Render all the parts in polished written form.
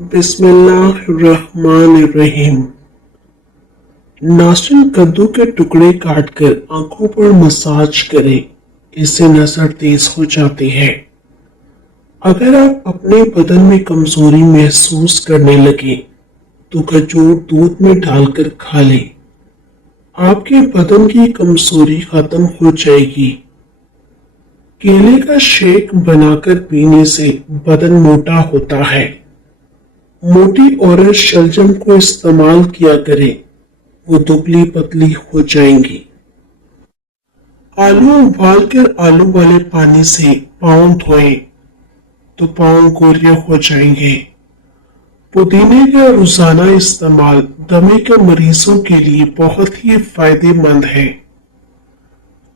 बिस्मिल्लाहिर्रहमानिर्रहीम। नाज़रीन, कद्दू के टुकड़े काटकर आंखों पर मसाज करें, इससे नजर तेज हो जाती है। अगर आप अपने बदन में कमजोरी महसूस करने लगे तो खजूर दूध में डालकर खा लें। आपके बदन की कमजोरी खत्म हो जाएगी। केले का शेक बनाकर पीने से बदन मोटा होता है। मोटी औरत शलजम को इस्तेमाल किया करे, वो दुबली पतली हो जाएंगी। आलू उबालकर आलू वाले पानी से पाँव धोएं तो पाँव गोरे हो जाएंगे। पुदीने का रोजाना इस्तेमाल दमे के मरीजों के लिए बहुत ही फायदेमंद है।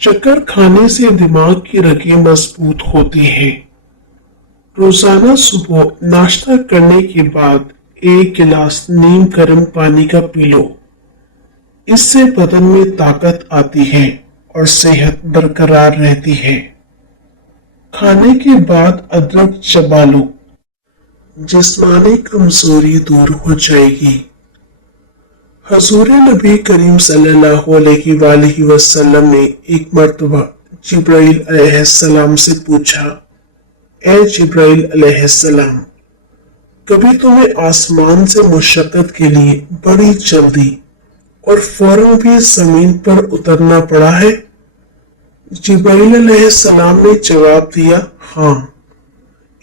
चक्कर खाने से दिमाग की रगें मजबूत होती हैं। रोजाना सुबह नाश्ता करने के बाद 1 गिलास नीम गर्म पानी का पी लो। इससे बदन में ताकत आती है और सेहत बरकरार रहती है। खाने के बाद अदरक चबा लो, जिस्मानी कमजोरी दूर हो जाएगी। हजूर नबी करीम सल्लल्लाहु अलैहि वसल्लम ने एक मर्तबा जिब्राइल अलैहिस्सलाम से पूछा, ए जिब्राइल अलैहिस्सलाम, कभी तुम्हें आसमान से मुशक्कत के लिए बड़ी जल्दी और फौरन भी जमीन पर उतरना पड़ा है? जिब्राइल अलैहिस्सलाम ने जवाब दिया, हाँ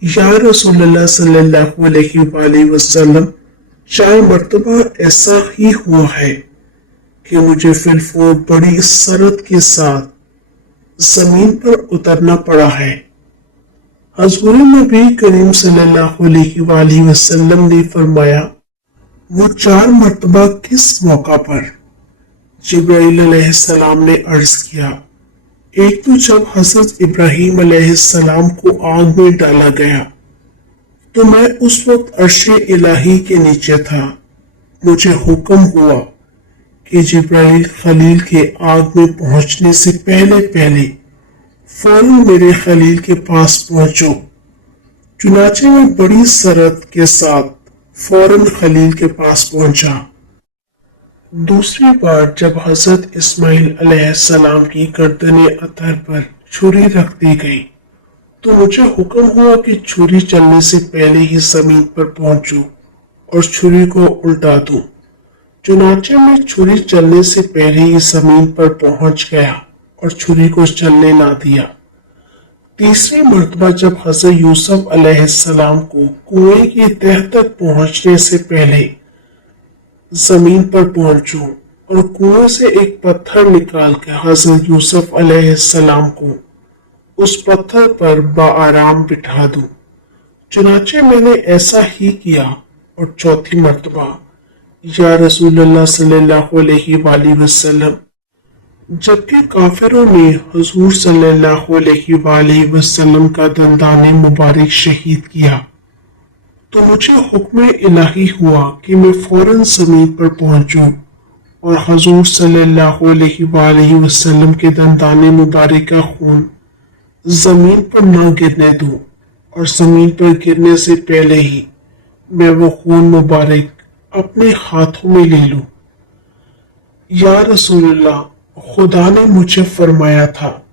या रसूलुल्लाह सल्लल्लाहु अलैहि वसल्लम, 4 मर्तबा ऐसा ही हुआ है कि मुझे फिलफोर बड़ी सरत के साथ जमीन पर उतरना पड़ा है। हज़रत नबी करीम सल्लल्लाहु अलैहि वसल्लम ने फरमाया, वो 4 मर्तबा किस मौका पर? जिब्राइल अलैहिस्सलाम ने अर्ज किया, एक तो जब हजरत इब्राहिम अलैहिस्सलाम को आग में डाला गया तो मैं उस वक्त अर्शे इलाही के नीचे था। मुझे हुक्म हुआ कि जिब्राइल खलील के आग में पहुंचने से पहले पहले फौरन मेरे खलील के पास पहुंचो। चुनाचे में बड़ी सरत के साथ फौरन खलील के पास पहुंचा। दूसरी बार जब हजरत इस्माइल अलैहिस्सलाम की गर्दने अतर पर छुरी रख दी गई तो मुझे हुक्म हुआ कि छुरी चलने से पहले ही जमीन पर पहुंचूं और छुरी को उल्टा दूं। चुनाचे में छुरी चलने से पहले ही जमीन पर पहुंच गया और छुरी को चलने ना दिया। तीसरी मर्तबा जब हजरत यूसुफ अलैहिस्सलाम को कुएं की तह तक पहुंचने से पहले जमीन पर पहुंचूं और कुएं से एक पत्थर निकाल कर हजरत यूसुफ अलैहिस्सलाम को उस पत्थर पर बाआराम बिठा दूं। चुनाचे मैंने ऐसा ही किया। और चौथी मर्तबा, या रसूलुल्लाह सल्लल्लाहु अलैहि वसल्लम, जबकि काफिरों ने हुजूर सल्लल्लाहु अलैहि वसल्लम का दंदाने मुबारक शहीद किया तो मुझे हुक्म इलाही हुआ कि मैं फौरन जमीन पर पहुंचूं और हुजूर सल्लल्लाहु अलैहि वसल्लम के दंदाने मुबारक का खून जमीन पर न गिरने दूं और जमीन पर गिरने से पहले ही मैं वो खून मुबारक अपने हाथों में ले लूं। या रसूलुल्लाह, खुदा ने मुझे फरमाया था,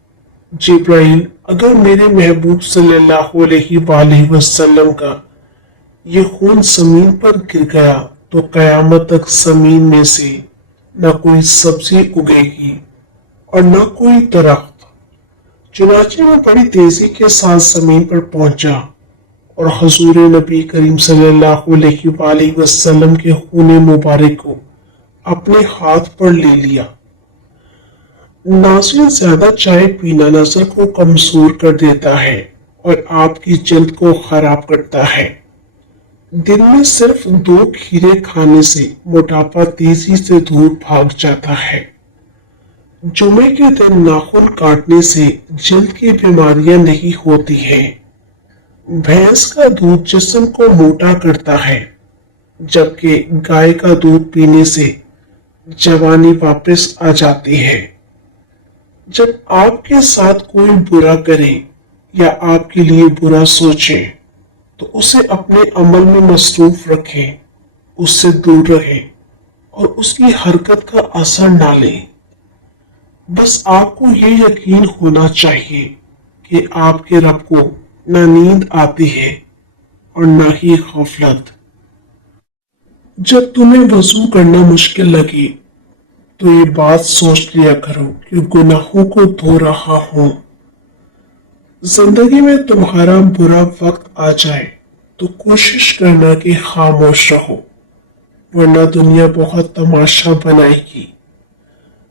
जिब्राइल, अगर मेरे महबूब सल्लल्लाहु अलैहि वसल्लम का ये खून जमीन पर गिर गया तो कयामत तक जमीन में से न कोई सब्जी उगेगी और न कोई दरख्त। चुनाचे में बड़ी तेजी के साथ जमीन पर पहुंचा और हजूर नबी करीम सल्लल्लाहु अलैहि वसल्लम के खून मुबारक को अपने हाथ पर ले लिया। नाज़रीन, ज्यादा चाय पीना नजर को कमजोर कर देता है और आपकी जल्द को खराब करता है। दिन में सिर्फ 2 खीरे खाने से मोटापा तेजी से दूर भाग जाता है। जुमे के दिन नाखून काटने से जल्द की बीमारियां नहीं होती हैं। भैंस का दूध जिस्म को मोटा करता है, जबकि गाय का दूध पीने से जवानी वापस आ जाती है। जब आपके साथ कोई बुरा करे या आपके लिए बुरा सोचे تو اسے اپنے عمل میں مصروف رکھیں، اس سے دور رہیں اور اس کی حرکت کا اثر نہ لیں۔ بس آپ کو یہ یقین ہونا چاہیے کہ آپ کے رب کو نہ نیند آتی ہے اور نہ ہی غفلت۔ جب تمہیں وضو کرنا مشکل لگے تو یہ بات سوچ لیا کرو کہ گناہوں کو دھو رہا ہوں۔ زندگی میں تمہارا برا وقت آ جائے تو کوشش کرنا کہ خاموش رہو، ورنہ دنیا بہت تماشا بنائے گی۔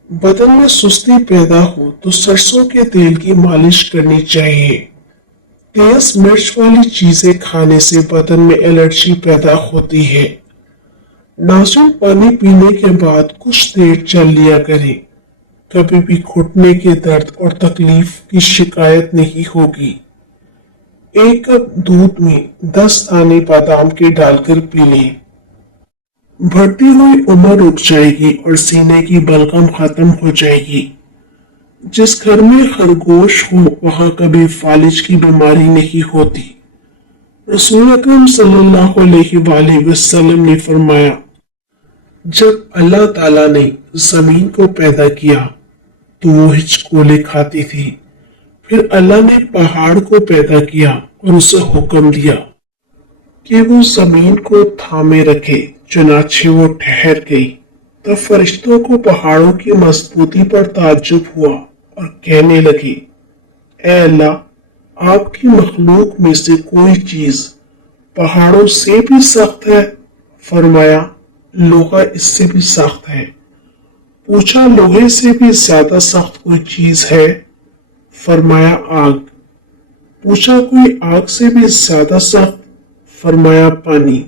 بدن میں سستی پیدا ہو تو سرسوں کے تیل کی مالش کرنی چاہیے۔ تیز مرچ والی چیزیں کھانے سے بدن میں الرجی پیدا ہوتی ہے۔ ناظرین، پانی پینے کے بعد کچھ دیر چل لیا کریں، کبھی بھی گھٹنے کے درد اور تکلیف کی شکایت نہیں ہوگی۔ ایک کپ دودھ میں 10 دانے بادام کے ڈال کر پی لیں۔ بڑھتی ہوئی عمر رک جائے گی اور سینے کی بلغم ختم ہو جائے گی۔ جس گھر میں خرگوش ہو وہاں کبھی فالج کی بیماری نہیں ہوتی۔ رسول اکرم صلی اللہ علیہ وآلہ وسلم نے فرمایا، جب اللہ تعالیٰ نے زمین کو پیدا کیا تو وہ ہچکولے کھاتی تھی، پھر اللہ نے پہاڑ کو پیدا کیا اور اسے حکم دیا کہ وہ زمین کو تھامے رکھے، چنانچہ وہ ٹھہر گئی۔ تب فرشتوں کو پہاڑوں کی مضبوطی پر تعجب ہوا اور کہنے لگے، اے اللہ، آپ کی مخلوق میں سے کوئی چیز پہاڑوں سے بھی سخت ہے؟ فرمایا، لوہا اس سے بھی سخت ہے۔ پوچھا، لوہے سے بھی زیادہ سخت کوئی چیز ہے؟ فرمایا، آگ۔ پوچھا، کوئی آگ سے بھی زیادہ سخت؟ فرمایا، پانی۔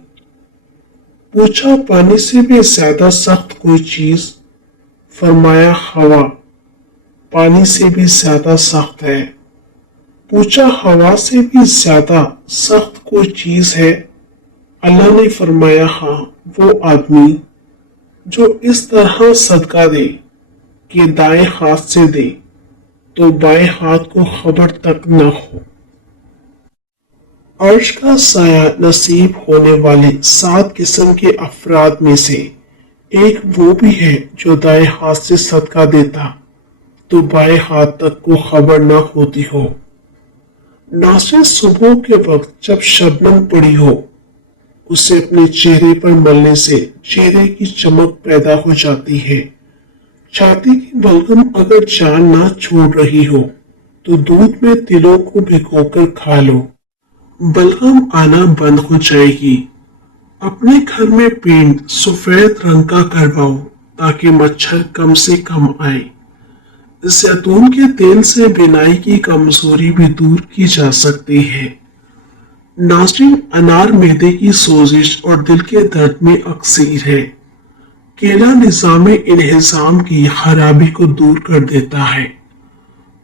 پوچھا، پانی سے بھی زیادہ سخت کوئی چیز؟ فرمایا، ہوا۔ پانی سے بھی زیادہ سخت ہے۔ پوچھا، ہوا سے بھی زیادہ سخت کوئی چیز ہے؟ اللہ نے فرمایا، ہاں، وہ آدمی جو اس طرح صدقہ دے کہ دائیں ہاتھ سے دے تو بائیں ہاتھ کو خبر تک نہ ہو۔ عرش کا سایہ نصیب ہونے والے 7 قسم کے افراد میں سے ایک وہ بھی ہے جو دائیں ہاتھ سے صدقہ دیتا تو بائیں ہاتھ تک کو خبر نہ ہوتی ہو۔ ناصر، صبح کے وقت جب شبنم پڑی ہو، اسے اپنے چہرے پر ملنے سے چہرے کی چمک پیدا ہو جاتی ہے۔ چھاتی کی بلغم اگر جان نہ چھوڑ رہی ہو تو دودھ میں تلوں کو بھگو کر کھا لو، بلغم آنا بند ہو جائے گی۔ اپنے گھر میں پینٹ سفید رنگ کا کرواؤ تاکہ مچھر کم سے کم آئے۔ زیتون کے تیل سے بینائی کی کمزوری بھی دور کی جا سکتی ہے۔ ناظرین، انار معدے کی سوزش اور دل کے درد میں اکثیر ہے۔ کیلا نظام انہضام کی خرابی کو دور کر دیتا ہے۔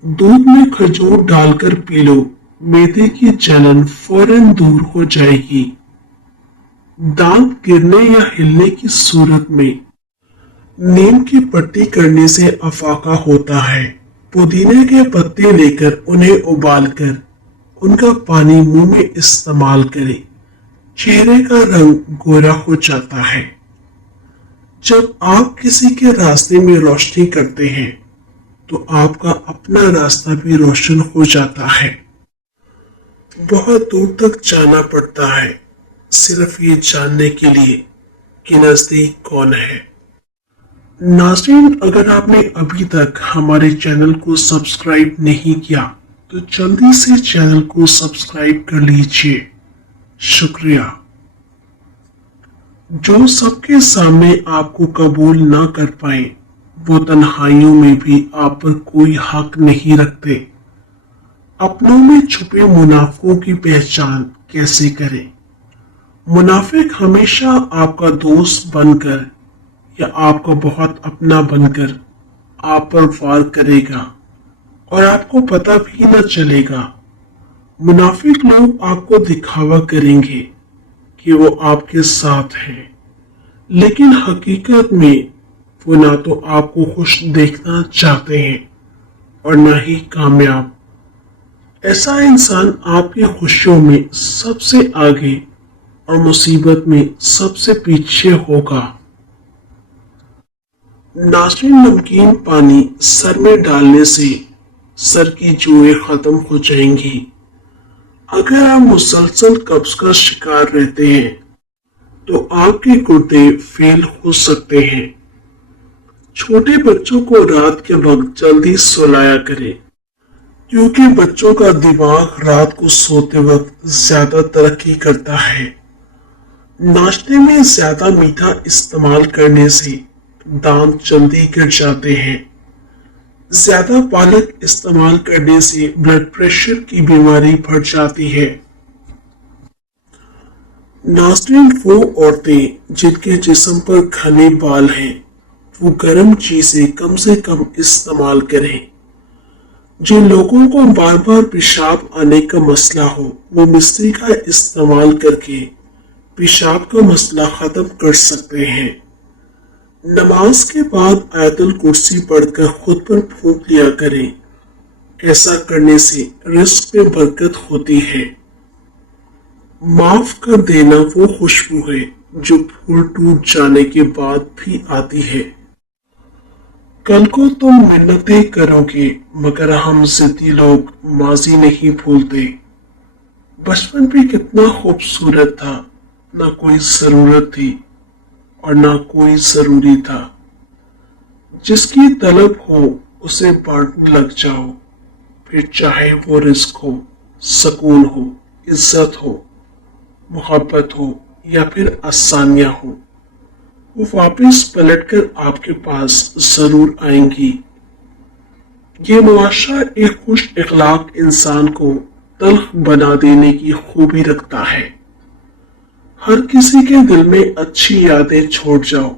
دودھ میں کھجور ڈال کر پی لو، معدے کی جلن فوراً دور ہو جائے گی۔ دانت گرنے یا ہلنے کی صورت میں نیم کی پٹی کرنے سے افاقہ ہوتا ہے۔ پودینے کے پتے لے کر انہیں ابال کر ان کا پانی منہ میں استعمال کریں، چہرے کا رنگ گورا ہو جاتا ہے۔ جب آپ کسی کے راستے میں روشنی کرتے ہیں تو آپ کا اپنا راستہ بھی روشن ہو جاتا ہے۔ بہت دور تک جانا پڑتا ہے صرف یہ جاننے کے لیے کہ نزدیک کون ہے۔ ناظرین، اگر آپ نے ابھی تک ہمارے چینل کو سبسکرائب نہیں کیا تو جلدی سے چینل کو سبسکرائب کر لیجیے، شکریہ۔ جو سب کے سامنے آپ کو قبول نہ کر پائیں وہ تنہائیوں میں بھی آپ پر کوئی حق نہیں رکھتے۔ اپنوں میں چھپے منافقوں کی پہچان کیسے کریں؟ منافق ہمیشہ آپ کا دوست بن کر یا آپ کا بہت اپنا بن کر آپ پر وار کرے گا اور آپ کو پتہ بھی نہ چلے گا۔ منافق لوگ آپ کو دکھاوا کریں گے کہ وہ آپ کے ساتھ ہیں، لیکن حقیقت میں وہ نہ تو آپ کو خوش دیکھنا چاہتے ہیں اور نہ ہی کامیاب۔ ऐसा इंसान आपकी खुशियों में सबसे आगे और मुसीबत में सबसे पीछे होगा। नाज़रीन, नमकीन पानी सर में डालने से सर की जुएं खत्म हो जाएंगी। अगर आप मुसलसल कब्ज का शिकार रहते हैं तो आपके गुर्दे फेल हो सकते हैं। छोटे बच्चों को रात के वक्त जल्दी सुलाया करें, क्योंकि बच्चों का दिमाग रात को सोते वक्त ज्यादा तरक्की करता है। नाश्ते में ज्यादा मीठा इस्तेमाल करने से दांत जल्दी गिर जाते हैं। ज्यादा पालक इस्तेमाल करने से ब्लड प्रेशर की बीमारी बढ़ जाती है। नाज़रीन, वो औरतें जिनके जिस्म पर घने बाल हैं वो गर्म चीजें कम से कम इस्तेमाल करें। जिन लोगों को बार बार पेशाब आने का मसला हो वो मिश्री का इस्तेमाल करके पेशाब का मसला खत्म कर सकते हैं। नमाज के बाद आयतुल कुर्सी पढ़कर खुद पर फूंक लिया करें। ऐसा करने से रिस्क में बरकत होती है। माफ कर देना वो खुशबू है जो फूल टूट जाने के बाद भी आती है। कल को तुम मिन्नतें करोगे, मगर हम जिद्दी लोग माजी नहीं भूलते। बचपन भी कितना खूबसूरत था, ना कोई जरूरत थी और ना कोई जरूरी था। जिसकी तलब हो उसे बांटने लग जाओ, फिर चाहे वो रिस्क हो, सुकून हो, इज्जत हो, मोहब्बत हो या फिर आसानियां हो, वो वापस पलटकर आपके पास जरूर आएंगी। ये मुआशरा एक खुश इखलाक इंसान को तल्ख बना देने की खूबी रखता है। हर किसी के दिल में अच्छी यादें छोड़ जाओ,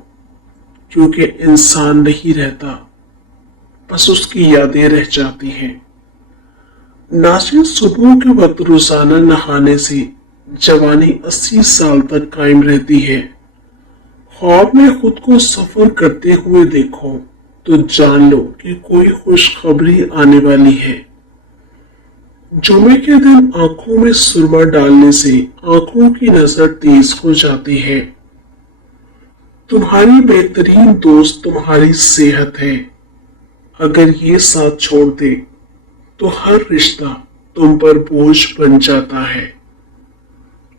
क्योंकि इंसान नहीं रहता, बस उसकी यादें रह जाती हैं। नाज़रीन, सुबह के वक्त रोजाना नहाने से जवानी 80 साल तक कायम रहती है। ख्वाब में खुद को सफर करते हुए देखो तो जान लो कि कोई खुशखबरी आने वाली है। जुमे के दिन आंखों में सुरमा डालने से आंखों की नजर तेज हो जाती है। तुम्हारी बेहतरीन दोस्त तुम्हारी सेहत है। अगर ये साथ छोड़ दे तो हर रिश्ता तुम पर बोझ बन जाता है।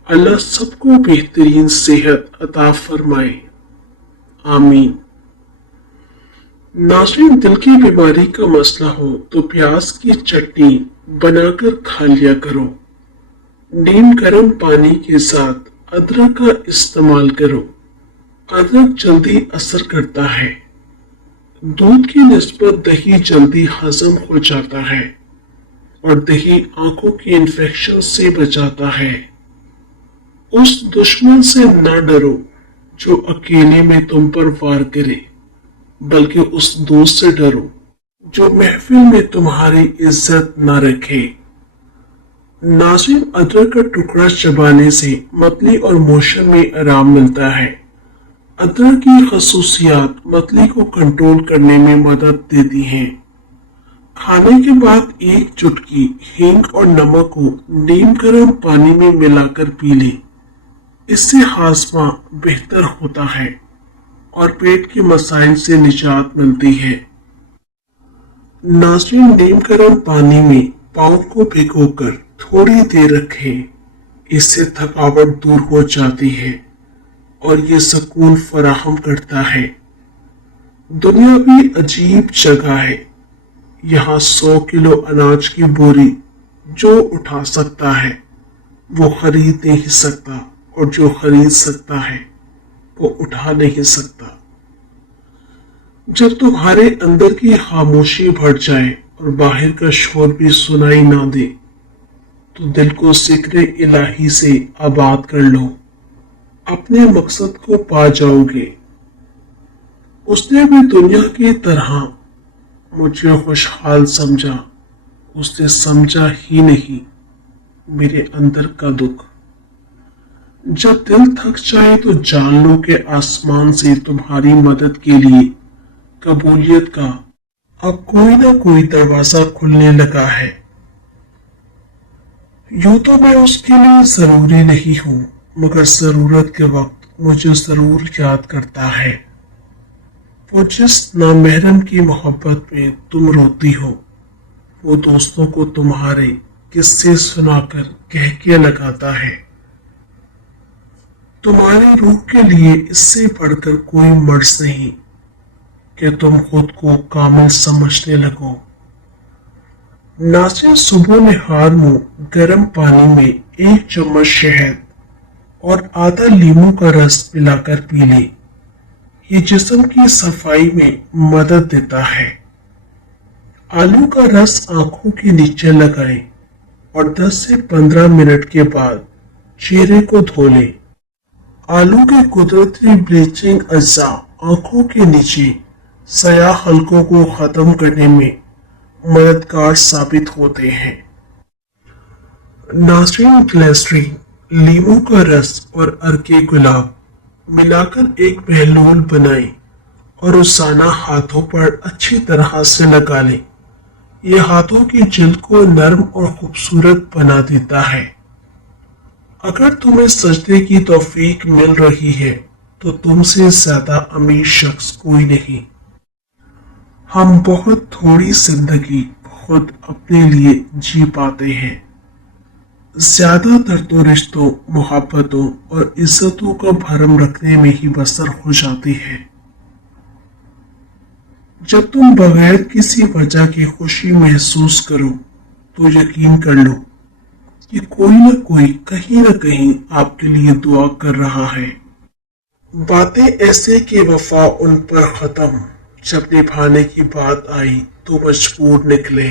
अल्लाह सबको बेहतरीन सेहत अता फरमाए, आमीन। नाज़रीन, दिल की बीमारी का मसला हो तो प्याज की चटनी बनाकर खा लिया करो। नीम गर्म पानी के साथ अदरक का इस्तेमाल करो। अदरक जल्दी असर करता है। दूध की निस्बत दही जल्दी हजम हो जाता है और दही आंखों के इन्फेक्शन से बचाता है। उस दुश्मन से न डरो जो अकेले में तुम पर वार करे, बल्कि उस दोस्त से डरो जो महफिल में तुम्हारी इज्जत न रखे। नाज़रीन, अदरक का टुकड़ा चबाने से मतली और मोशन में आराम मिलता है। अदरक की खसूसियात मतली को कंट्रोल करने में मदद देती हैं। खाने के बाद एक चुटकी हींग और नमक को नीम गर्म पानी में मिलाकर पी ले। इससे हाजमा बेहतर होता है और पेट के मसाइल से निजात मिलती है। नाज़रीन, नीम गर्म पानी में पाँव को भिगोकर थोड़ी देर रखें। इससे थकावट दूर हो जाती है और ये सुकून फराहम करता है। दुनिया भी अजीब जगह है। यहाँ 100 किलो अनाज की बोरी जो उठा सकता है वो खरीद नहीं सकता, और जो खरीद सकता है वो उठा नहीं सकता। जब तुम्हारे अंदर की खामोशी बढ़ जाए और बाहर का शोर भी सुनाई ना दे तो दिल को जिक्र इलाही से आबाद कर लो। अपने मकसद को पा जाओगे। उसने भी दुनिया की तरह मुझे खुशहाल समझा, उसने समझा ही नहीं मेरे अंदर का दुख। जब दिल थक जाए तो जान लो कि आसमान से तुम्हारी मदद के लिए कबूलियत का अब कोई ना कोई दरवाजा खुलने लगा है। यूं तो मैं उसके लिए जरूरी नहीं हूं, मगर जरूरत के वक्त मुझे जरूर याद करता है। वो जिस नामहरम की मोहब्बत में तुम रोती हो, वो दोस्तों को तुम्हारे किस्से सुनाकर कह के लगाता है। तुम्हारी रूह के लिए इससे बढ़कर कोई मर्ज नहीं कि तुम खुद को कामिल समझने लगो। नासिर सुबह निहार मुंह गर्म पानी में 1 चम्मच शहद और आधा लीमू का रस पिलाकर पी ले। ये जिस्म की सफाई में मदद देता है। आलू का रस आंखों के नीचे लगाएं और 10 से 15 मिनट के बाद चेहरे को धो लें। आलू के कुदरती ब्लीचिंग अज्जा आंखों के नीचे स्याह हलकों को खत्म करने में मददगार साबित होते हैं। नासरीन ग्लिसरीन, लीमू का रस और अर्के गुलाब मिलाकर एक महलूल बनाएं और रोजाना हाथों पर अच्छी तरह से लगा लें। यह हाथों की जिल्द को नरम और खूबसूरत बना देता है। अगर तुम्हें सजदे की तौफीक मिल रही है तो तुमसे ज्यादा अमीर शख्स कोई नहीं। हम बहुत थोड़ी जिंदगी खुद अपने लिए जी पाते हैं। ज्यादातर तो रिश्तों, मोहब्बतों और इज्जतों का भरम रखने में ही बसर हो जाती है। जब तुम बगैर किसी वजह की खुशी महसूस करो तो यकीन कर लो कि कोई न कोई कहीं न कहीं आपके लिए दुआ कर रहा है। बातें ऐसे कि वफा उन पर खत्म, जब निभाने की बात आई तो मजबूर निकले।